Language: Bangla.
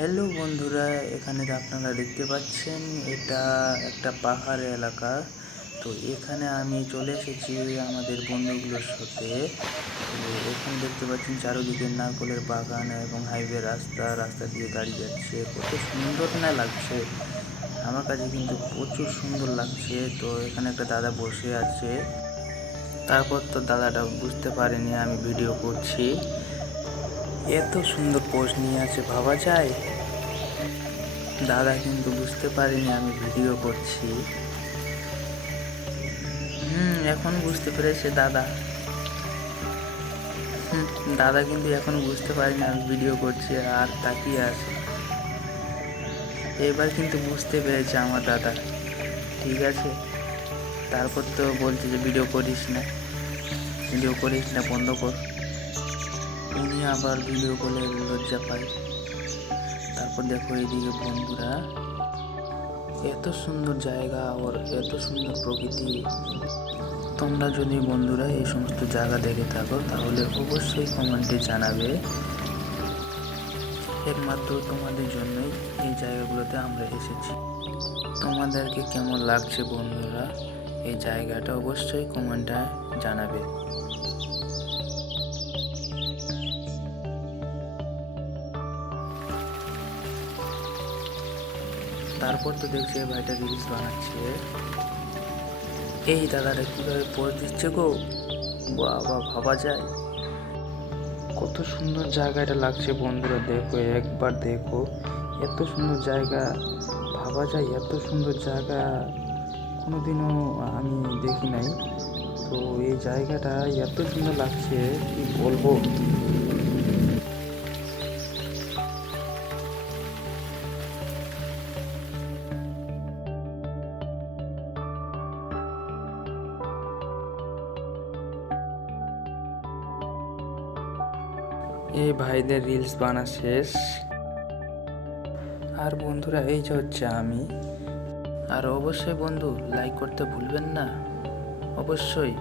হ্যালো বন্ধুরা, এখানে আপনারা দেখতে পাচ্ছেন এটা একটা পাহাড় এলাকা। তো এখানে আমি চলে এসেছি আমাদের বন্ধুগুলোর সাথে। তো এখানে দেখতে পাচ্ছেন চারিদিকে নারকেলের বাগান এবং হাইওয়ে রাস্তা দিয়ে গাড়ি যাচ্ছে। কত সুন্দর না লাগছে, আমার কাছে কিন্তু প্রচুর সুন্দর লাগছে। তো এখানে একটা দাদা বসে আছে। তারপর তো দাদাটা বুঝতে পারেনি আমি ভিডিও করছি। এত সুন্দর পোজ নিয়ে আছে, ভাবা যায়? দাদা কিন্তু বুঝতে পারেনি আমি ভিডিও করছি। এখন বুঝতে পেরেছে দাদা। দাদা কিন্তু এখনো বুঝতে পারেনি আমি ভিডিও করছি আর তাকিয়ে আছে। এবার কিন্তু বুঝতে পেরেছে আমার দাদা। ঠিক আছে, তারপর তো বলছে যে ভিডিও করিস না, বন্ধ কর। উনি আবার ভিডিও করলে লজ্জা পায়। তারপর দেখো এইদিকে বন্ধুরা, এত সুন্দর জায়গা ওর, এত সুন্দর প্রকৃতি। তোমরা যদি বন্ধুরা এই সমস্ত জায়গা দেখে থাকো তাহলে অবশ্যই কমেন্টে জানাবে। একমাত্র তোমাদের জন্যই এই জায়গাগুলোতে আমরা এসেছি। তোমাদেরকে কেমন লাগছে বন্ধুরা এই জায়গাটা অবশ্যই কমেন্টে জানাবে। তারপর তো দেখছি এই ভাইটা রিলস বানাচ্ছে। এই দাদাটা কীভাবে পোজ দিচ্ছে গো, বাবা, ভাবা যায়? কত সুন্দর জায়গাটা লাগছে বন্ধুরা, দেখো একবার দেখো, এত সুন্দর জায়গা। ভাবা যায় এত সুন্দর জায়গা কোনোদিনও আমি দেখি নাই। তো এই জায়গাটা এত সুন্দর লাগছে, কি বলবো। এই ভাইদের রিলস বানা শেষ। আর বন্ধুরা এই যে হচ্ছে আমি। আর অবশ্যই বন্ধু লাইক করতে ভুলবেন না, অবশ্যই।